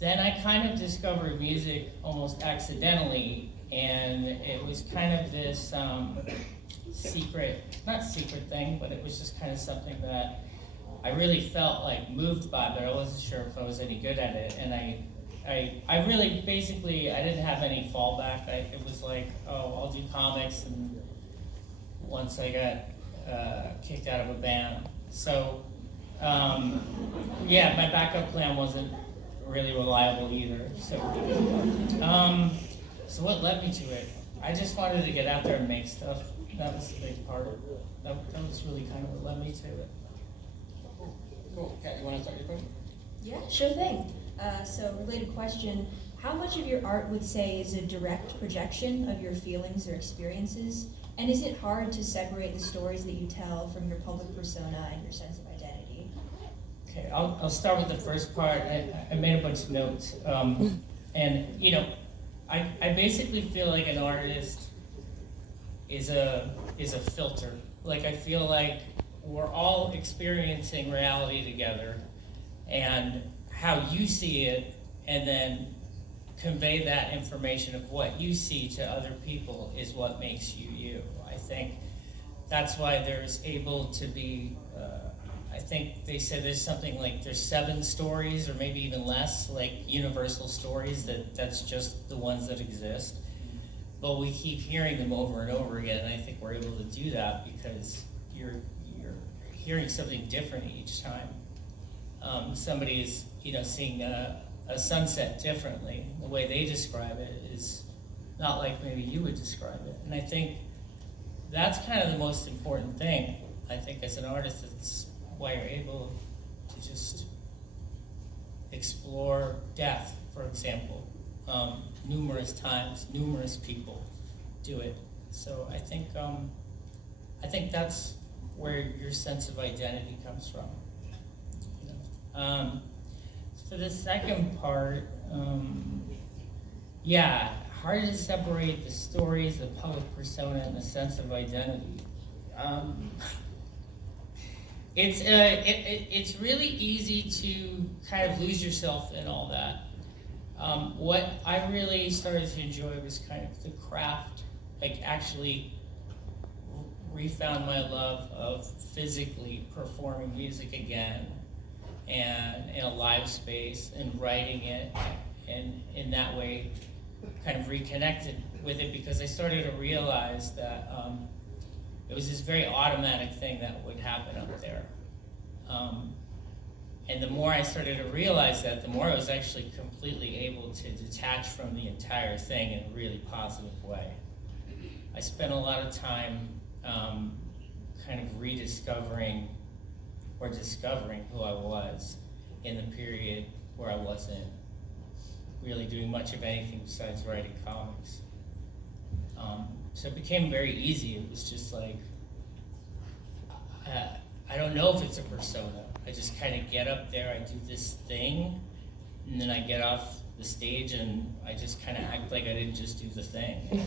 then I kind of discovered music almost accidentally, and it was kind of this not secret thing, but it was just kind of something that I really felt like moved by, but I wasn't sure if I was any good at it. And I really, basically, I didn't have any fallback. It was like, oh, I'll do comics, and once I got kicked out of a band. So, yeah, my backup plan wasn't really reliable either. So what led me to it? I just wanted to get out there and make stuff. That was the big part of it. That was really kind of what led me to it. Cool. Kat, you want to start your question? Yeah, sure thing. So, related question, how much of your art would say is a direct projection of your feelings or experiences? And is it hard to separate the stories that you tell from your public persona and your sense of identity? Okay, I'll start with the first part. I made a bunch of notes. And, you know, I basically feel like an artist is a filter. Like, I feel like we're all experiencing reality together, and how you see it, and then convey that information of what you see to other people is what makes you you. I think that's why there's able to be, I think they said there's something like there's 7 stories or maybe even less, like universal stories that's just the ones that exist. But we keep hearing them over and over again, and I think we're able to do that because you're hearing something different each time. Somebody's, seeing a sunset differently. The way they describe it is not like maybe you would describe it. And I think that's kind of the most important thing. I think as an artist, it's why you're able to just explore death, for example. Numerous times, numerous people do it. So I think that's where your sense of identity comes from. For the second part, hard to separate the stories, the public persona, and the sense of identity. It's really easy to kind of lose yourself in all that. What I really started to enjoy was kind of the craft, like actually refound my love of physically performing music again, and in a live space, and writing it, and in that way kind of reconnected with it, because I started to realize that it was this very automatic thing that would happen up there. And the more I started to realize that, the more I was actually completely able to detach from the entire thing in a really positive way. I spent a lot of time kind of rediscovering or discovering who I was in the period where I wasn't really doing much of anything besides writing comics. So it became very easy. It was just like, I don't know if it's a persona. I just kind of get up there, I do this thing, and then I get off the stage and I just kind of act like I didn't just do the thing.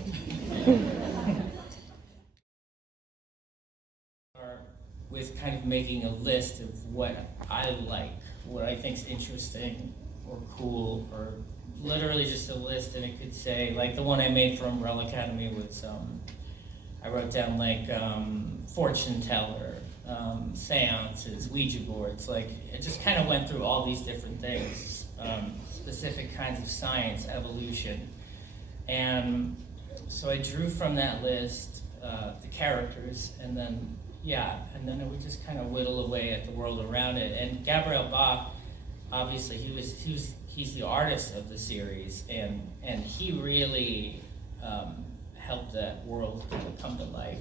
With kind of making a list of what I like, what I think's interesting or cool, or literally just a list, and it could say, like the one I made for Umbrella Academy was, I wrote down like fortune teller, seances, Ouija boards, like it just kind of went through all these different things, specific kinds of science, evolution. And so I drew from that list the characters, and then it would just kind of whittle away at the world around it. And Gabriel Bach, obviously, he's the artist of the series, and he really helped that world come to life,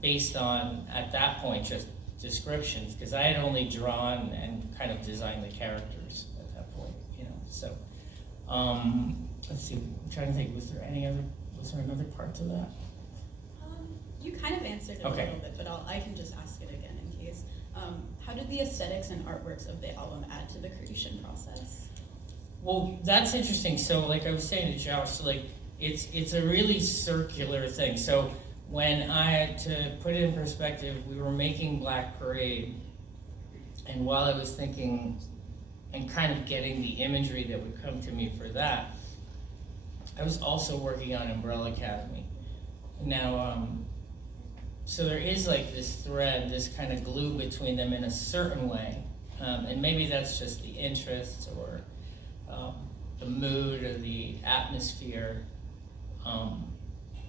based on, at that point, just descriptions, because I had only drawn and kind of designed the characters at that point, So, let's see. I'm trying to think. Was there another part to that? You kind of answered it a little bit, but I can just ask it again in case. How did the aesthetics and artworks of the album add to the creation process? Well, that's interesting. So, like I was saying to Josh, so like it's a really circular thing. So when to put it in perspective, we were making Black Parade, and while I was thinking and kind of getting the imagery that would come to me for that, I was also working on Umbrella Academy. Now, so there is like this thread, this kind of glue between them in a certain way, and maybe that's just the interests or the mood or the atmosphere.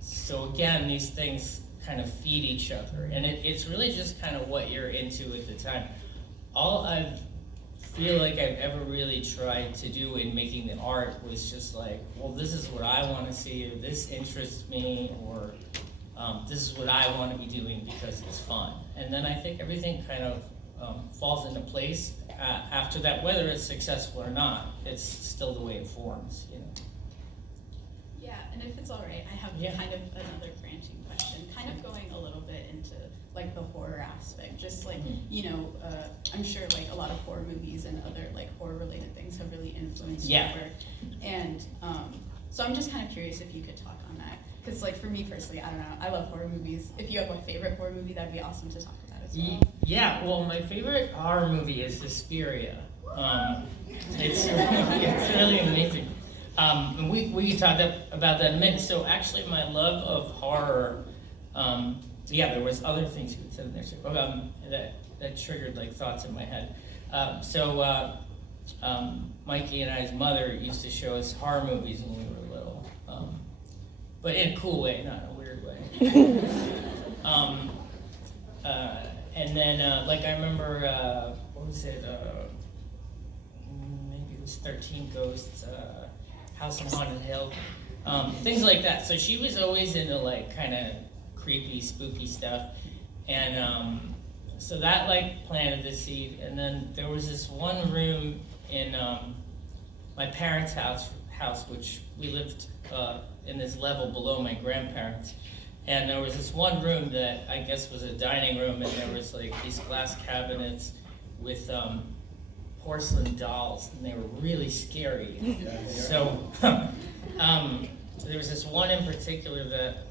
So again, these things kind of feed each other, and it's really just kind of what you're into at the time. All I feel like I've ever really tried to do in making the art was just like, well, this is what I want to see, or this interests me, or this is what I want to be doing because it's fun. And then I think everything kind of falls into place after that, whether it's successful or not. It's still the way it forms, you know. Yeah, and if it's all right, I have kind of another branching question, kind of going a little bit into like the horror aspect, just like, you know, I'm sure like a lot of horror movies and other like horror related things have really influenced your work. And so I'm just kind of curious if you could talk on that. Because like for me personally, I don't know, I love horror movies. If you have a favorite horror movie, that'd be awesome to talk about as well. Yeah, well, my favorite horror movie is Suspiria. It's really amazing. And we can talk about that in a minute. So actually my love of horror, there was other things you said in there too, that triggered like thoughts in my head. Mikey and I's mother used to show us horror movies when we were little, but in a cool way, not in a weird way. And then like I remember, what was it? Maybe it was 13 Ghosts. House on Haunted Hill, things like that. So she was always into like kind of creepy, spooky stuff, and so that like planted the seed. And then there was this one room in my parents' house, which we lived in this level below my grandparents, and there was this one room that I guess was a dining room, and there was like these glass cabinets with porcelain dolls, and they were really scary. So there was this one in particular that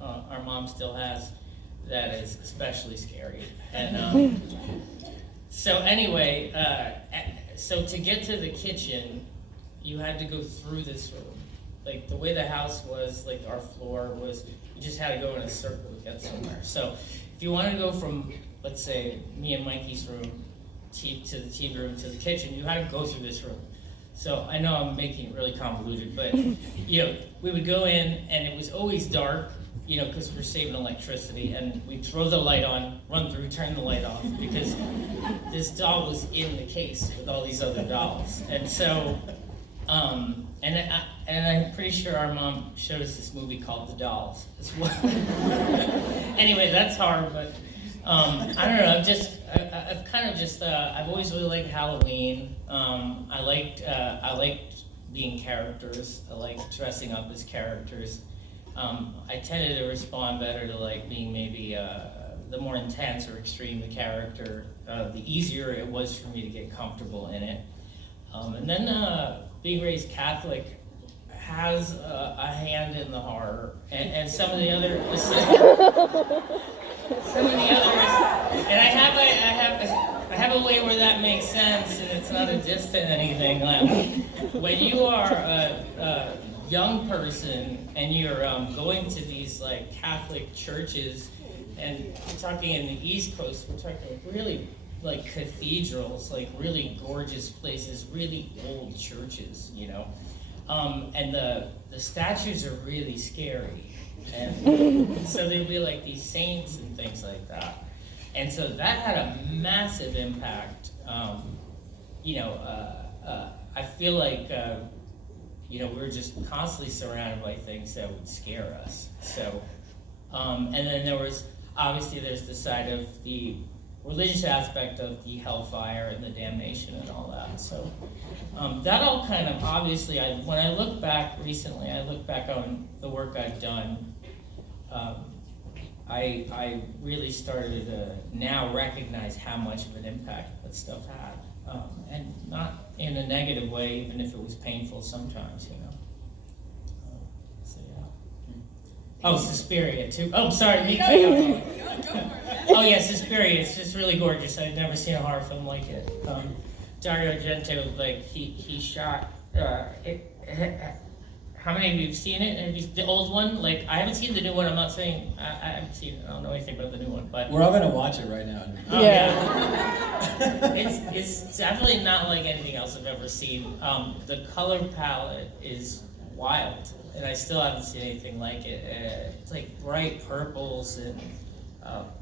our mom still has that is especially scary. And so anyway, so to get to the kitchen, you had to go through this room. Like the way the house was, like our floor was, you just had to go in a circle to get somewhere. So if you wanted to go from, let's say, me and Mikey's room to the TV room to the kitchen, you had to go through this room. So I know I'm making it really convoluted, but you know, we would go in and it was always dark, you know, because we're saving electricity, and we'd throw the light on, run through, turn the light off, because this doll was in the case with all these other dolls. And so, and I'm pretty sure our mom showed us this movie called The Dolls as well. Anyway, that's hard, but I don't know. I've kind of just I've always really liked Halloween. I liked being characters. I liked dressing up as characters. I tended to respond better to like being maybe the more intense or extreme the character, the easier it was for me to get comfortable in it. And then being raised Catholic has a hand in the horror, and some of the other. Some of the others, and I have a way where that makes sense, and it's not a diss to anything. When you are a young person and you're going to these like Catholic churches, and we're talking in the East Coast, we're talking really like cathedrals, like really gorgeous places, really old churches, you know, and the statues are really scary. And so there'd be like these saints and things like that. And so that had a massive impact. I feel like, we were just constantly surrounded by things that would scare us. So, and then there's the side of the religious aspect of the hellfire and the damnation and all that. So that all kind of, obviously, when I look back recently, I look back on the work I've done, I really started to now recognize how much of an impact that stuff had. And not in a negative way, even if it was painful sometimes, you know. So yeah. Oh, Suspiria too. Oh, sorry. Oh yeah, Suspiria. It's just really gorgeous. I've never seen a horror film like it. Dario Argento, like he shot. How many of you have seen it? Have you, the old one? Like I haven't seen the new one. I'm not saying I haven't seen it. I don't know anything about the new one, but We're all gonna watch it right now. oh, yeah. It's definitely not like anything else I've ever seen. The color palette is wild, and I still haven't seen anything like it. It's like bright purples and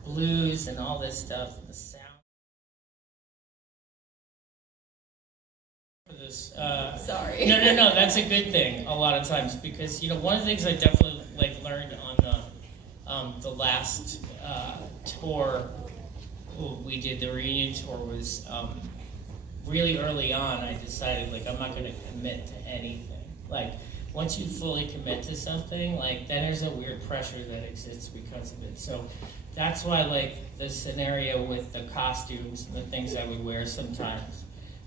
blues and all this stuff. The sound. For this, Sorry. No. That's a good thing a lot of times because one of the things I definitely learned on the last tour we did, the reunion tour, was really early on. I decided I'm not going to commit to anything. Once you fully commit to something, then there's a weird pressure that exists because of it. So that's why the scenario with the costumes and the things I would wear sometimes,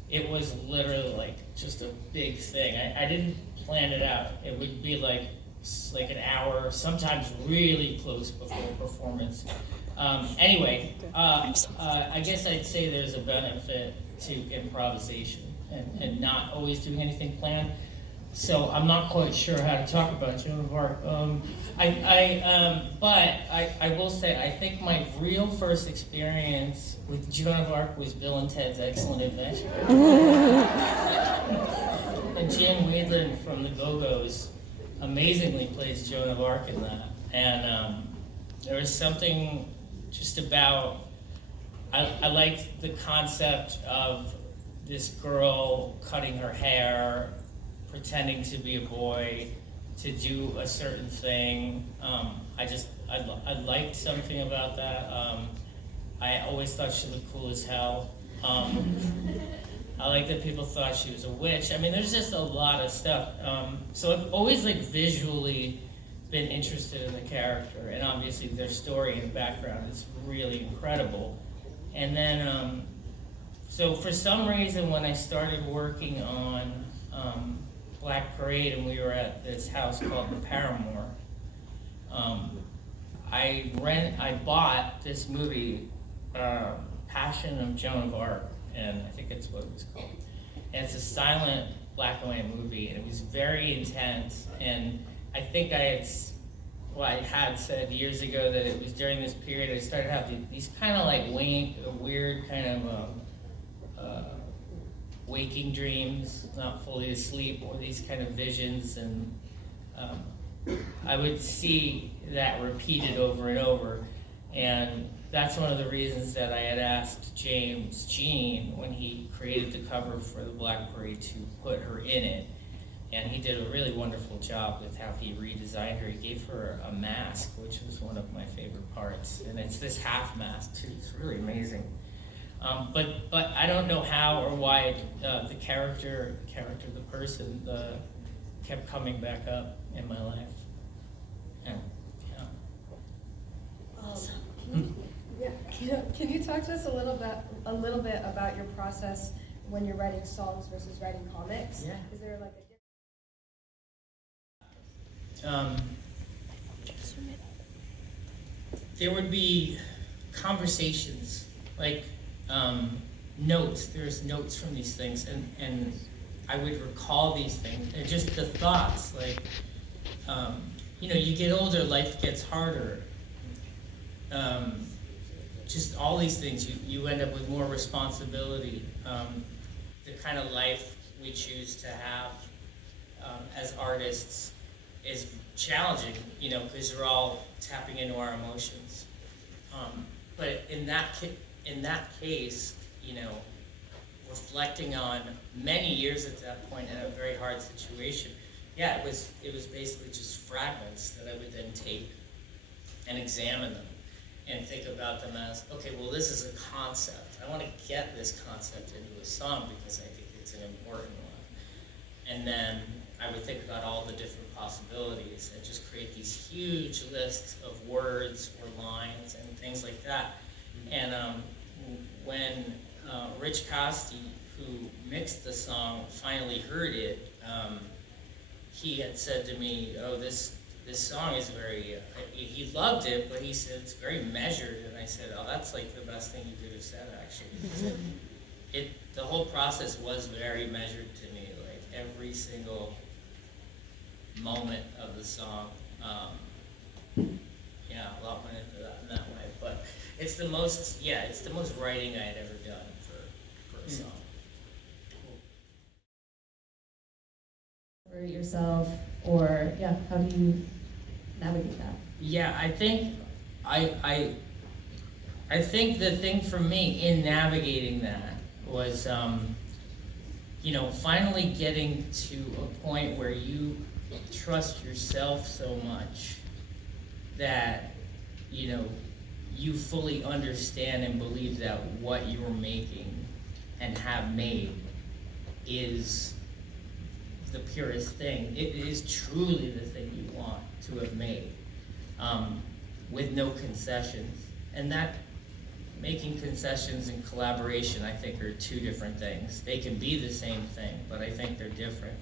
it was literally just a big thing. I didn't plan it out. It would be like an hour, sometimes really close before performance. Anyway, I guess I'd say there's a benefit to improvisation and not always doing anything planned. So I'm not quite sure how to talk about Joan of Arc. But I will say I think my real first experience with Joan of Arc was Bill and Ted's Excellent Adventure. And Jim Wheadland from the Go-Go's amazingly plays Joan of Arc in that. And there was something just about, I liked the concept of this girl cutting her hair, pretending to be a boy, to do a certain thing. I liked something about that. I always thought she looked cool as hell. I like that people thought she was a witch. I mean, there's just a lot of stuff. So I've always visually been interested in the character, and obviously their story and background is really incredible. And then, so for some reason, when I started working on Black Parade, and we were at this house called the Paramore, I bought this movie, Passion of Joan of Arc, and I think it's what it was called. And it's a silent black and white movie, and it was very intense. And I think I had said years ago that it was during this period I started having these kind of weird kind of waking dreams, not fully asleep, or these kind of visions, and I would see that repeated over and over. And that's one of the reasons that I had asked James Jean, when he created the cover for the Black Parade, to put her in it. And he did a really wonderful job with how he redesigned her. He gave her a mask, which was one of my favorite parts. And it's this half mask too. It's really amazing. But I don't know how or why the character, the person, kept coming back up in my life. And, Awesome. Yeah. Can you talk to us a little bit about your process when you're writing songs versus writing comics? Yeah. Is there a there would be conversations, notes. There's notes from these things, and I would recall these things, and just the thoughts, you get older, life gets harder. Just all these things, you end up with more responsibility. The kind of life we choose to have as artists is challenging, because we're all tapping into our emotions. But in that case, reflecting on many years at that point in a very hard situation, it was basically just fragments that I would then take and examine them and think about them as, okay, well, this is a concept. I want to get this concept into a song because I think it's an important one. And then I would think about all the different possibilities and just create these huge lists of words or lines and things like that. And when Rich Costi, who mixed the song, finally heard it, he had said to me, oh, this song is very, he loved it, but he said it's very measured. And I said, oh, that's the best thing you could have said, actually. He said, the whole process was very measured to me, like every single moment of the song. Yeah, a lot went into that in that way, but it's the most writing I had ever done for a song. For yourself, or how do you navigate that? Yeah, I think I think the thing for me in navigating that was, finally getting to a point where you trust yourself so much that, you fully understand and believe that what you're making and have made is the purest thing. It is truly the thing you want to have made, with no concessions. And that making concessions and collaboration, I think, are two different things. They can be the same thing, but I think they're different.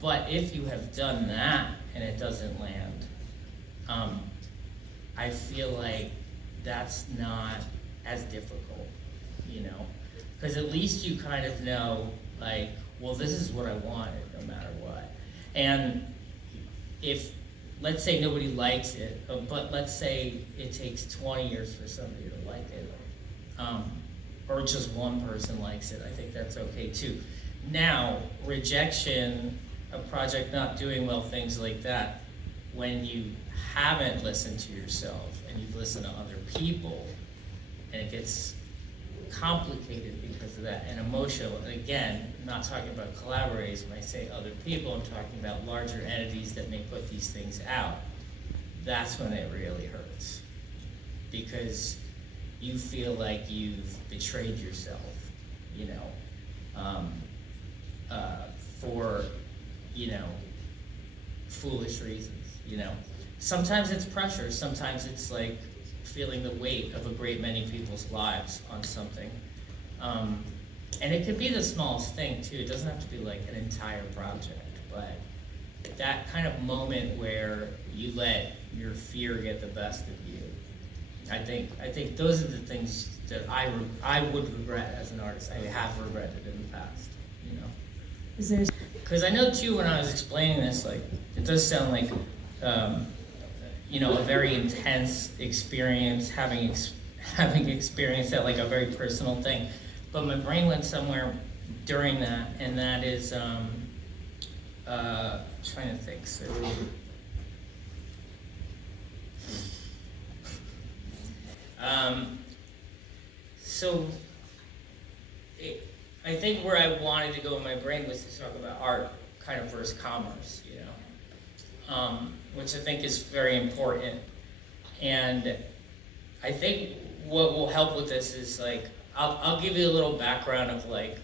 But if you have done that and it doesn't land, I feel like that's not as difficult, because at least you kind of know, like, well, this is what I wanted no matter what. And if, let's say nobody likes it, but let's say it takes 20 years for somebody to like it, or just one person likes it, I think that's okay too. Now, rejection, a project not doing well, things like that, when you haven't listened to yourself and you've listened to other people, and it gets complicated because of that, and emotional. And again, I'm not talking about collaborators. When I say other people, I'm talking about larger entities that may put these things out. That's when it really hurts, because you feel like you've betrayed yourself, for, foolish reasons, Sometimes it's pressure, sometimes it's like feeling the weight of a great many people's lives on something. And it could be the smallest thing too. It doesn't have to be like an entire project, but that kind of moment where you let your fear get the best of you. I think those are the things that I would regret as an artist. I have regretted in the past, Is there? Because I know too, when I was explaining this, like, it does sound like, a very intense experience, having experienced that, like a very personal thing. But my brain went somewhere during that, and that is, trying to think. I think where I wanted to go in my brain was to talk about art kind of versus commerce, which I think is very important. And I think what will help with this is, like, I'll give you a little background of like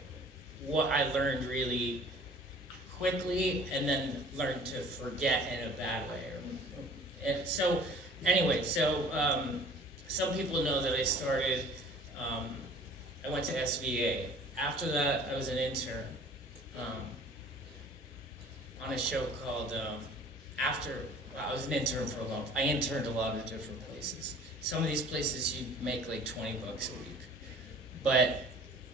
what I learned really quickly and then learned to forget in a bad way. And so anyway, some people know that I started, I went to SVA. After that, I was an intern on a show called, I was an intern for a long time. I interned a lot of different places. Some of these places you make like $20 a week. But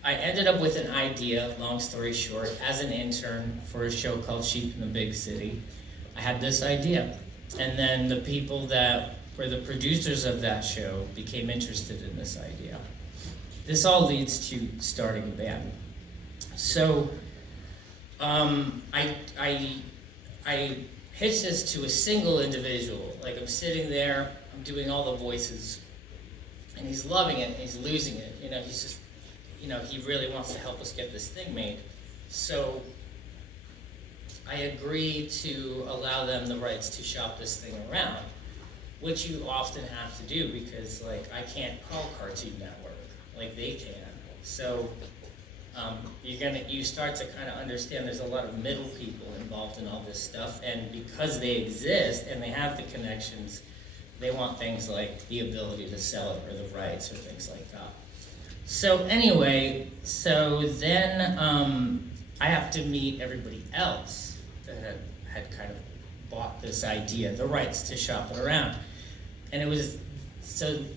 I ended up with an idea, long story short, as an intern for a show called Sheep in the Big City. I had this idea. And then the people that were the producers of that show became interested in this idea. This all leads to starting a band. So I pitched this to a single individual. Like, I'm sitting there, I'm doing all the voices, and he's loving it, and he's losing it. He's just, he really wants to help us get this thing made. So I agreed to allow them the rights to shop this thing around, which you often have to do because, like, I can't call Cartoon Network like they can. So you start to kind of understand there's a lot of middle people involved in all this stuff, and because they exist and they have the connections, they want things like the ability to sell it or the rights or things like that. So anyway, then I have to meet everybody else that had kind of bought this idea, the rights to shop it around. And it was then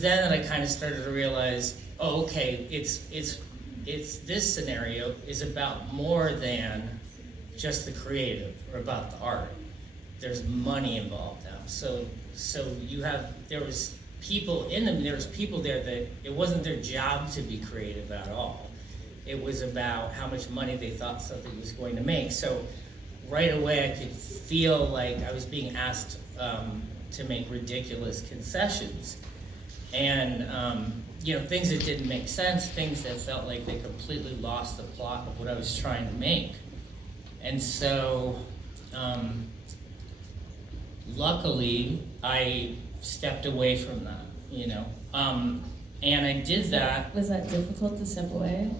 that I kind of started to realize, oh, okay, it's this scenario is about more than just the creative or about the art. There's money involved now. So there was people in them, there was people there that it wasn't their job to be creative at all. It was about how much money they thought something was going to make. So right away I could feel like I was being asked to make ridiculous concessions. And things that didn't make sense, things that felt like they completely lost the plot of what I was trying to make. And so, luckily, I stepped away from that, and I did that. Was that difficult to step away?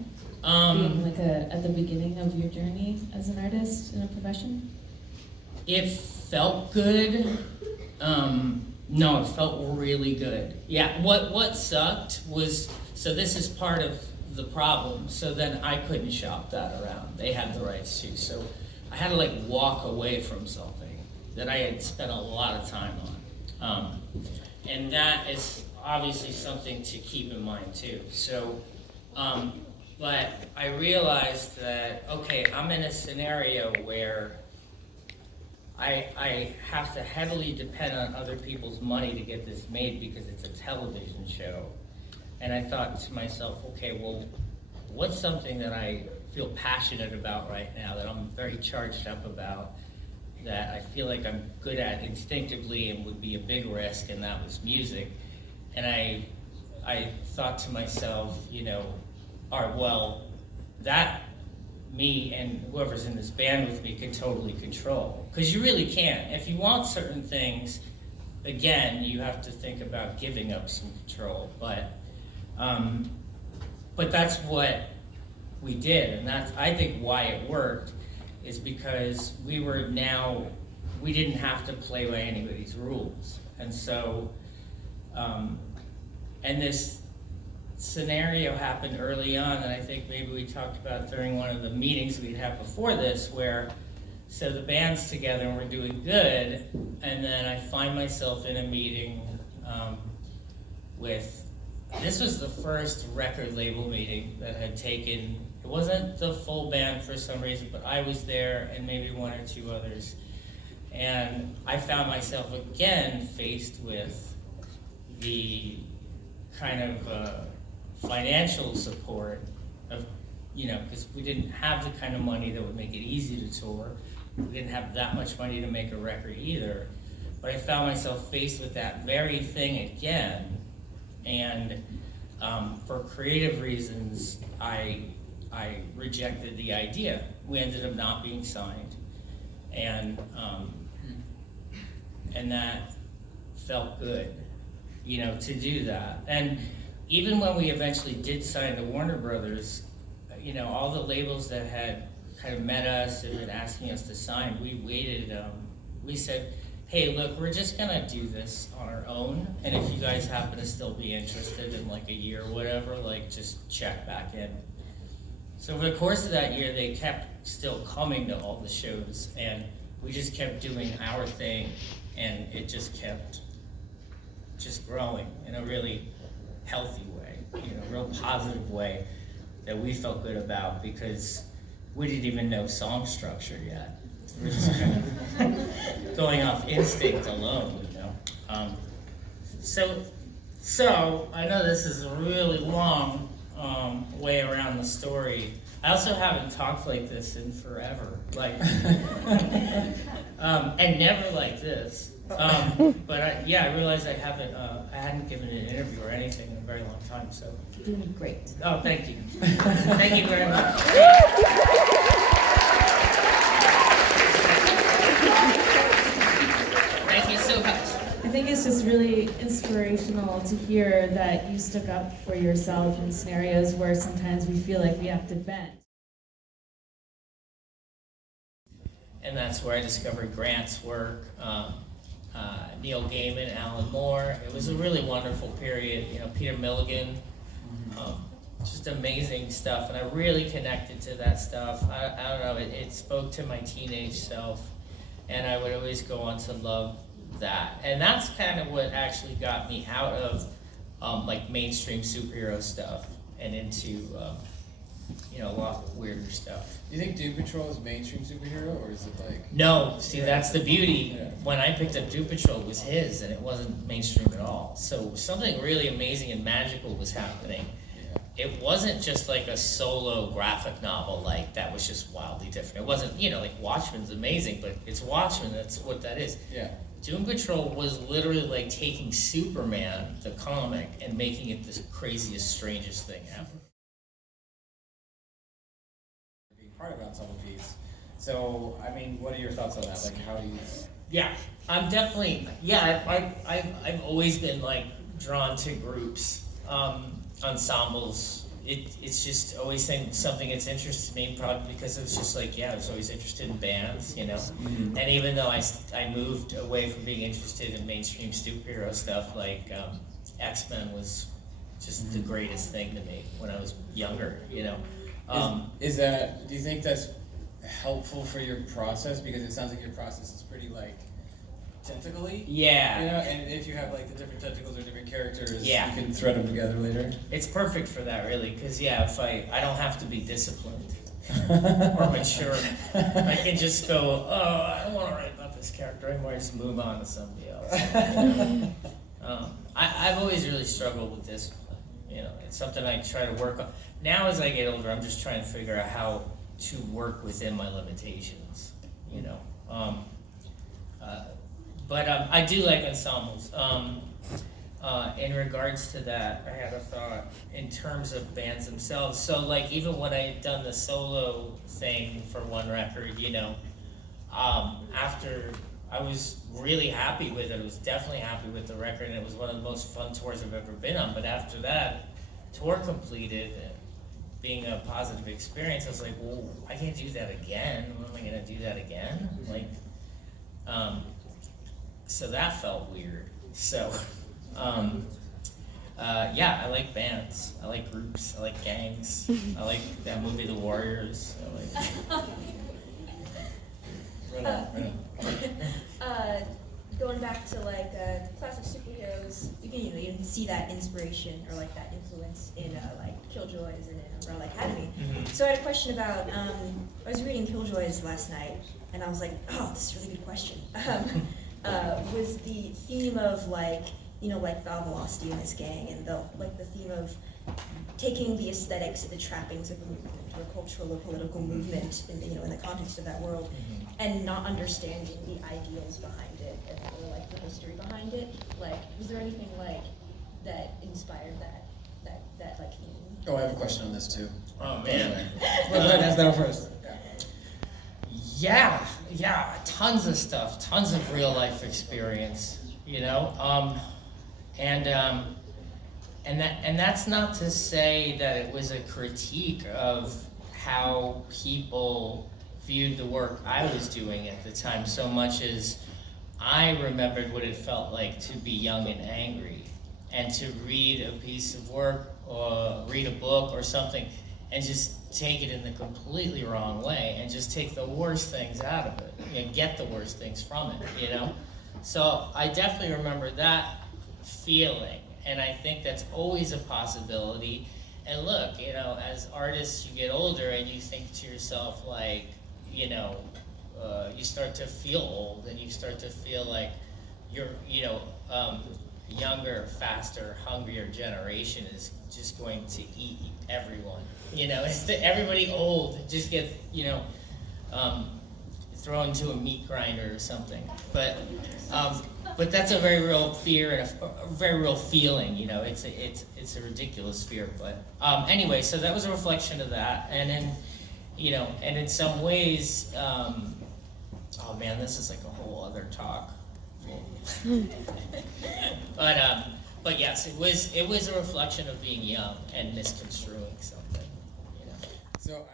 Being like at the beginning of your journey as an artist in a profession? It felt good. No, it felt really good. Yeah, what sucked was, so this is part of the problem, so then I couldn't shop that around. They had the rights to, so I had to walk away from something that I had spent a lot of time on. And that is obviously something to keep in mind too. So, but I realized that, okay, I'm in a scenario where I have to heavily depend on other people's money to get this made because it's a television show. And I thought to myself, okay, well, what's something that I feel passionate about right now, that I'm very charged up about, that I feel like I'm good at instinctively and would be a big risk, and that was music. And I thought to myself, all right, well, that me and whoever's in this band with me can totally control. Because you really can't. If you want certain things, again, you have to think about giving up some control. But that's what we did, and that's, I think, why it worked, is because we didn't have to play by anybody's rules. And so, and this scenario happened early on, and I think maybe we talked about during one of the meetings we'd had before this, where, so the band's together and we're doing good, and then I find myself in a meeting this was the first record label meeting that had taken, it wasn't the full band for some reason, but I was there and maybe one or two others. And I found myself again faced with the kind of financial support of, because we didn't have the kind of money that would make it easy to tour. We didn't have that much money to make a record either. But I found myself faced with that very thing again. And for creative reasons, I rejected the idea. We ended up not being signed. And that felt good, to do that. And even when we eventually did sign to Warner Brothers, all the labels that had kind of met us and been asking us to sign, we waited, we said, hey, look, we're just gonna do this on our own, and if you guys happen to still be interested in a year or whatever, just check back in. So over the course of that year, they kept still coming to all the shows, and we just kept doing our thing, and it just kept growing in a really healthy way, a real positive way that we felt good about, because we didn't even know song structure yet. We're just kind of going off instinct alone, So I know this is a really long way around the story. I also haven't talked like this in forever, and never like this. But I realized I hadn't given an interview or anything in a very long time. So You're doing great. Oh, thank you, thank you very much. Thank you so much. I think it's just really inspirational to hear that you stuck up for yourself in scenarios where sometimes we feel like we have to bend. And that's where I discovered Grant's work, Neil Gaiman, Alan Moore. It was a really wonderful period. Peter Milligan, just amazing stuff. And I really connected to that stuff. I don't know, it spoke to my teenage self. And I would always go on to love that. And that's kind of what actually got me out of mainstream superhero stuff and into you know, a lot weirder stuff. Do you think Doom Patrol is mainstream superhero, or is it like? No, see, that's the beauty. Yeah. When I picked up Doom Patrol, it was his, and it wasn't mainstream at all. So something really amazing and magical was happening. Yeah. It wasn't just like a solo graphic novel, like that was just wildly different. It wasn't, you know, like Watchmen's amazing, but it's Watchmen, that's what that is. Yeah. Doom Patrol was literally like taking Superman, the comic, and making it the craziest, strangest thing ever. Being part of Ensemble Piece. So, I mean, what are your thoughts on that? Like, how do you? Yeah, I'm definitely, I've always been like drawn to groups, ensembles. It's just always something that's interested me, probably because it was just like, I was always interested in bands, you know. Mm-hmm. And even though I moved away from being interested in mainstream superhero stuff, like X-Men was just the greatest thing to me when I was younger, you know. Is that? Do you think that's helpful for your process? Because it sounds like your process is pretty like tentacly. Yeah. You know, and if you have like the different tentacles or different characters, Yeah. you can thread them together later. It's perfect for that, really, because if I don't have to be disciplined or mature. I can just go, I don't want to write about this character anymore. Just move on to somebody else. I've always really struggled with discipline. You know, it's something I try to work on. Now, as I get older, I'm just trying to figure out how to work within my limitations. You know. But I do like ensembles. In regards to that, I had a thought in terms of bands themselves. So like even when I had done the solo thing for one record, you know, after I was really happy with it. I was definitely happy with the record, and it was one of the most fun tours I've ever been on. But after that, tour completed, being a positive experience, I was like, well, I can't do that again. When am I gonna do that again? Like, so that felt weird. So, yeah, I like bands. I like groups. I like gangs. I like that movie, The Warriors. I like. Going back to like classic superheroes, you can see that inspiration or like that influence in like Killjoys and in Umbrella Academy. Mm-hmm. So I had a question about, I was reading Killjoys last night, and I was like, oh, this is a really good question. Was the theme of like, like foul velocity in this gang, and the theme of taking the aesthetics, the trappings of a cultural or political movement in the context of that world, and not understanding the ideals behind it or like the history behind it. Like, was there anything like that inspired that like theme? Oh, I have a question on this too. Oh man. Go ahead, ask that one first. Yeah, tons of stuff, tons of real life experience, and that's not to say that it was a critique of how people viewed the work I was doing at the time, so much as I remembered what it felt like to be young and angry, and to read a piece of work or read a book or something and just take it in the completely wrong way and just take the worst things out of it and get the worst things from it, So I definitely remember that feeling, and I think that's always a possibility. And look, as artists, you get older and you think to yourself like, you start to feel old, and you start to feel like you're, younger, faster, hungrier generation is just going to eat everyone. Everybody old just gets, thrown into a meat grinder or something. But that's a very real fear and a very real feeling. It's a ridiculous fear. But anyway, so that was a reflection of that, and then, and in some ways, oh man, this is like a whole other talk. But yes, it was a reflection of being young and misconstruing something. So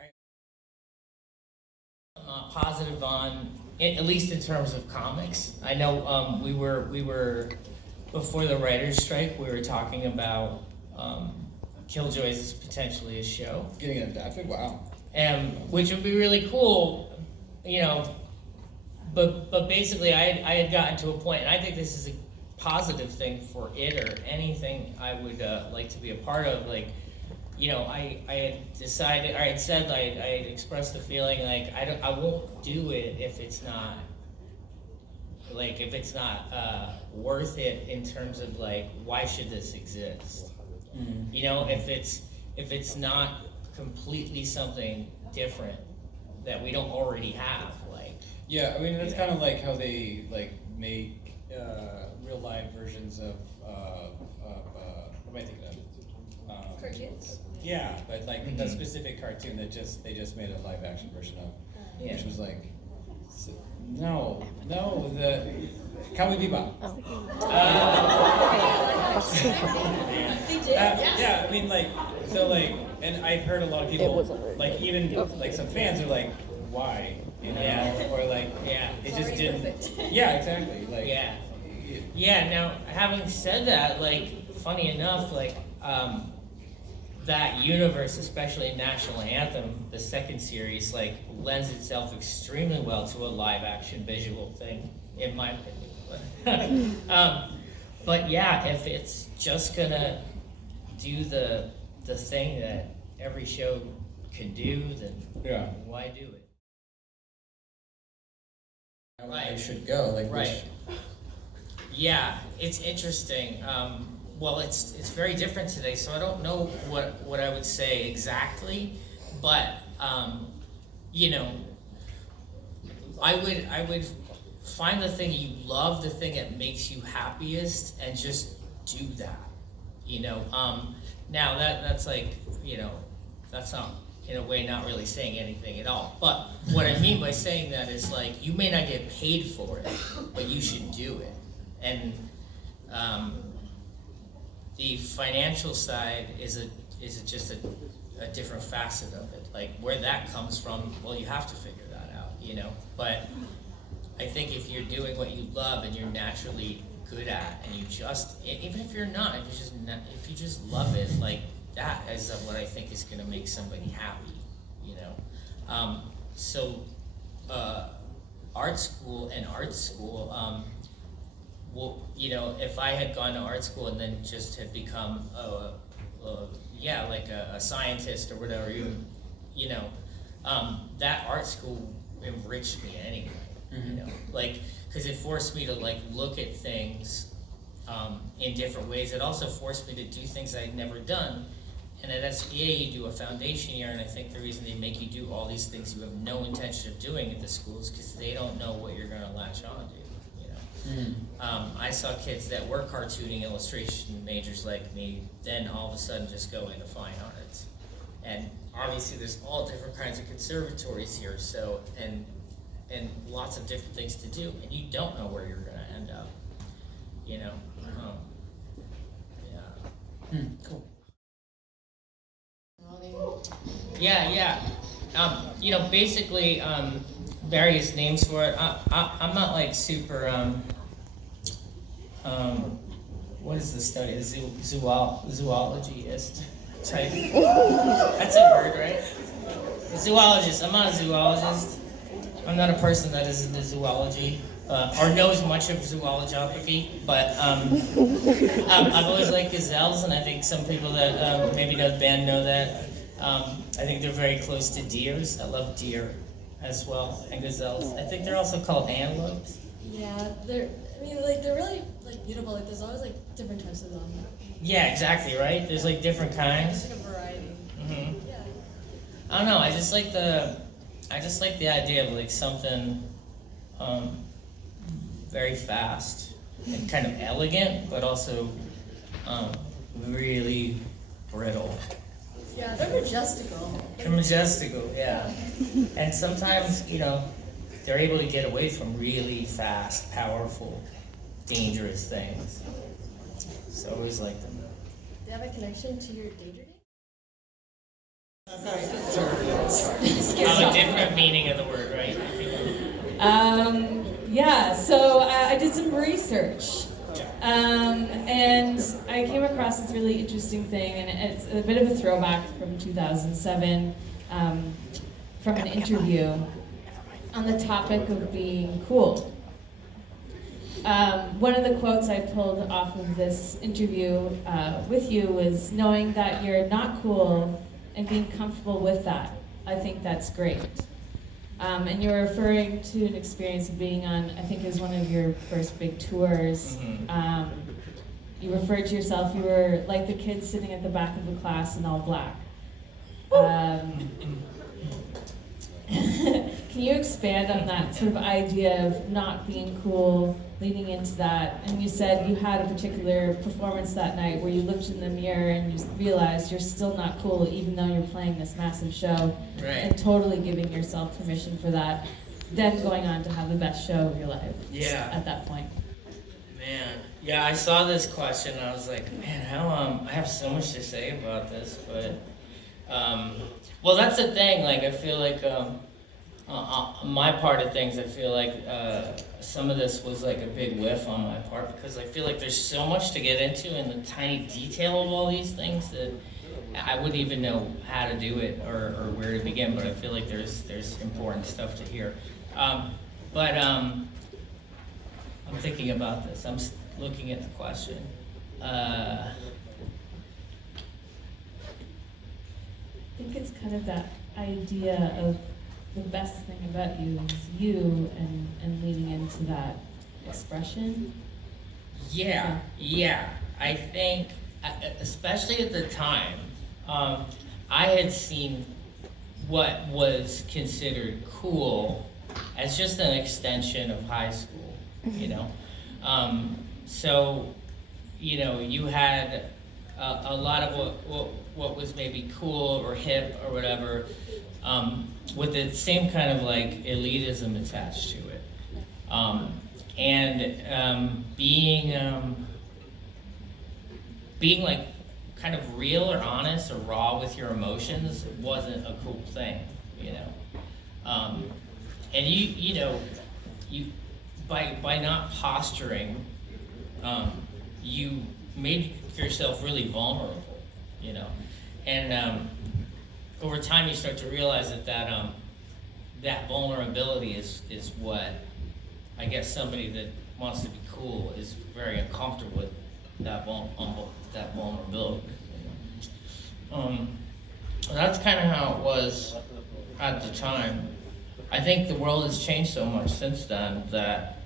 I'm positive on, at least in terms of comics. I know we were before the writers' strike. We were talking about Killjoys as potentially a show. Getting it adapted, wow. Which would be really cool, But basically, I had gotten to a point, and I think this is a positive thing for it or anything I would like to be a part of. Like, you know, I had decided, or I had said, like, I had expressed the feeling, like, I won't do it if it's not, like, if it's not worth it in terms of, like, why should this exist? You know, if it's not completely something different that we don't already have, like. Yeah, I mean, that's kind of like how they, like, make real live versions of, what am I thinking of? Cartoons? Yeah, but like that specific cartoon that they just made a live action version of, which was like, no, the Cowboy Bebop. They did? Yeah, I mean, like, so like, and I've heard a lot of people, like, even like some fans are like, why, you know, Yeah. or like, Yeah. it just Already didn't. perfect. Yeah, exactly. Like, Yeah. Yeah, now, having said that, like, funny enough, like, that universe, especially in National Anthem, the second series, like, lends itself extremely well to a live-action visual thing, in my opinion. But yeah, if it's just gonna do the thing that every show can do, then Yeah. why do it? I should go. Like, Right. Yeah, it's interesting. Well, it's very different today, so I don't know what I would say exactly, but you know, I would find the thing you love, the thing that makes you happiest, and just do that. You know, now that's like, you know, that's not, in a way, not really saying anything at all. But what I mean by saying that is, like, you may not get paid for it, but you should do it. And the financial side is just a different facet of it. Like, where that comes from, well, you have to figure that out, you know. But I think if you're doing what you love and you're naturally good at, and you just, even if you're not, if you just love it, like, that is what I think is going to make somebody happy, you know. Art school, well, you know, if I had gone to art school and then just had become like a scientist or whatever, you know, that art school enriched me anyway. You know, like, because it forced me to, like, look at things in different ways. It also forced me to do things I'd never done. And at SVA, you do a foundation year, and I think the reason they make you do all these things you have no intention of doing at the school is because they don't know what you're going to latch on to. I saw kids that were cartooning illustration majors like me, then all of a sudden just go into fine arts. And obviously there's all different kinds of conservatories here, so, and lots of different things to do, and you don't know where you're gonna end up, you know? Yeah. Cool. Yeah. You know, basically, various names for it. I'm not like super, what is the study? Zoologist type. That's a word, right? Zoologist. I'm not a zoologist. I'm not a person that is into zoology, or knows much of zoologography, but I've always liked gazelles, and I think some people that maybe know the band know that. I think they're very close to deers. I love deer as well, and gazelles. I think they're also called antelopes. Yeah, they're really, like, beautiful. Like, there's always, like, different types of them. Yeah, exactly, right? There's, like, different kinds. It's like a variety. Mm-hmm. Yeah. I don't know, I just like the idea of, like, something very fast and kind of elegant, but also really brittle. Yeah, they're majestical. They're majestical, yeah. And sometimes, you know, they're able to get away from really fast, powerful, dangerous things. So I always like them. Do you have a connection to your daydreaming? A different meaning of the word, right? Yeah, so I did some research. And I came across this really interesting thing, and it's a bit of a throwback from 2007, from an interview on the topic of being cool. One of the quotes I pulled off of this interview with you was knowing that you're not cool and being comfortable with that. I think that's great. And you were referring to an experience of being on, I think it was one of your first big tours. You referred to yourself, you were like the kid sitting at the back of the class in all black. Can you expand on that sort of idea of not being cool, leading into that? And you said you had a particular performance that night where you looked in the mirror and you realized you're still not cool even though you're playing this massive show. Right. And totally giving yourself permission for that. Then going on to have the best show of your life. Yeah. At that point. Man, yeah, I saw this question and I was like, man, how I have so much to say about this, but well, that's the thing. Like, I feel like my part of things, I feel like some of this was like a big whiff on my part because I feel like there's so much to get into and the tiny detail of all these things that I wouldn't even know how to do it or where to begin. But I feel like there's important stuff to hear. But I'm thinking about this. I'm looking at the question. I think it's kind of that idea of the best thing about you is you and leaning into that expression. Yeah. I think, especially at the time, I had seen what was considered cool as just an extension of high school, you know? So, you know, you had a lot of what was maybe cool or hip or whatever, with the same kind of like elitism attached to it. Being like kind of real or honest or raw with your emotions wasn't a cool thing, you know. And you know, by not posturing, you made yourself really vulnerable, you know. And over time, you start to realize that vulnerability is what, I guess, somebody that wants to be cool is very uncomfortable with that vulnerability. That's kind of how it was at the time. I think the world has changed so much since then that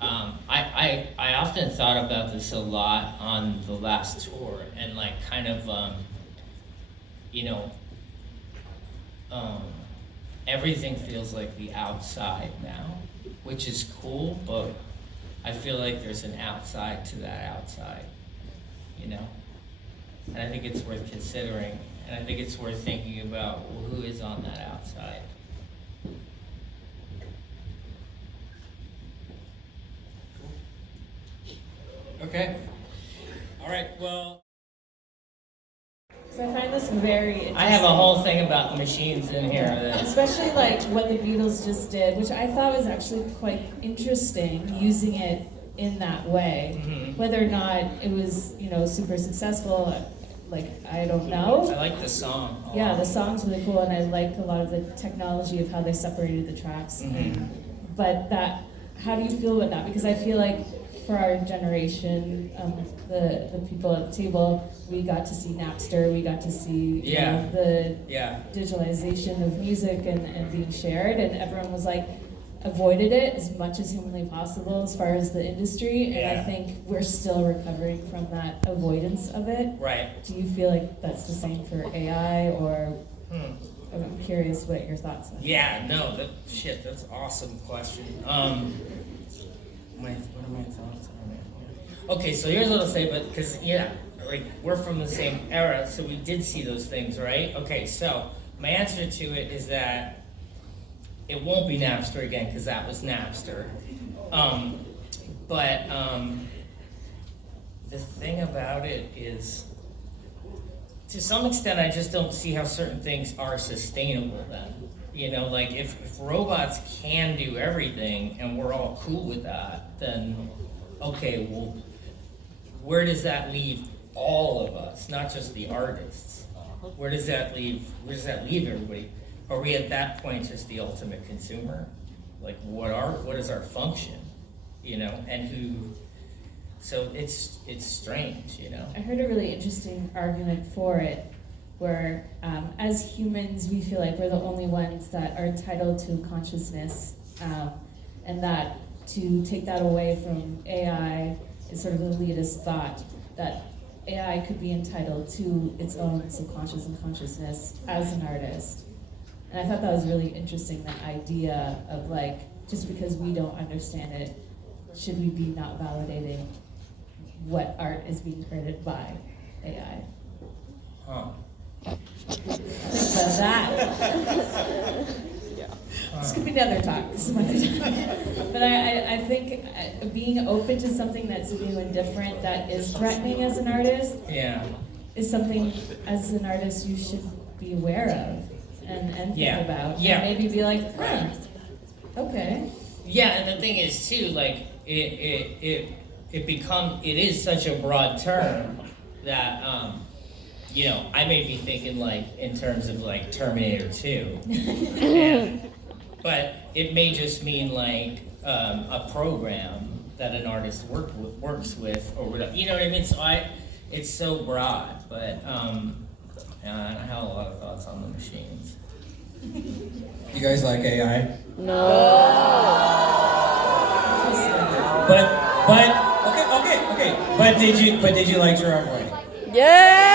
I often thought about this a lot on the last tour and like kind of you know, everything feels like the outside now, which is cool, but I feel like there's an outside to that outside, you know? And I think it's worth considering, and I think it's worth thinking about, well, who is on that outside? Okay. All right, well. So I find this very interesting. I have a whole thing about machines in here. Especially like what the Beatles just did, which I thought was actually quite interesting, using it in that way. Mm-hmm. Whether or not it was, you know, super successful, like, I don't know. I like the song. Yeah, the song's really cool, and I like a lot of the technology of how they separated the tracks. Mm-hmm. But that, how do you feel about that? Because I feel like for our generation, the people at the table, we got to see Napster, we got to see you know, the digitalization of music and being shared, and everyone was like, avoided it as much as humanly possible as far as the industry, and I think we're still recovering from that avoidance of it. Right. Do you feel like that's the same for AI, or I'm curious what your thoughts are? Yeah, no, that's an awesome question. What are my thoughts on it? Okay, so here's what I'll say, but because like we're from the same era, so we did see those things, right? Okay, so my answer to it is that it won't be Napster again because that was Napster. But the thing about it is, to some extent, I just don't see how certain things are sustainable then. You know, like if robots can do everything and we're all cool with that, then okay, well, where does that leave all of us, not just the artists? Where does that leave everybody? Are we at that point just the ultimate consumer? Like what is our function? you know, and who. So it's strange, you know. I heard a really interesting argument for it, where as humans we feel like we're the only ones that are entitled to consciousness, and that to take that away from AI is sort of an elitist thought, that AI could be entitled to its own subconscious and consciousness as an artist. And I thought that was really interesting, that idea of like, just because we don't understand it, should we be not validating what art is being created by AI? Huh. Think about that. This could be another talk. Some other time. But I think being open to something that's new and different, that is threatening as an artist, Yeah. is something as an artist you should be aware of and think Yeah. about. Yeah. And maybe be like, huh, okay. Yeah, and the thing is too, like it is such a broad term that you know, I may be thinking like in terms of like Terminator 2, but it may just mean like a program that an artist works with or whatever. You know what I mean? So it's so broad, but I have a lot of thoughts on the machines. You guys like AI? But Okay. But did you like Gerard Way? Yeah!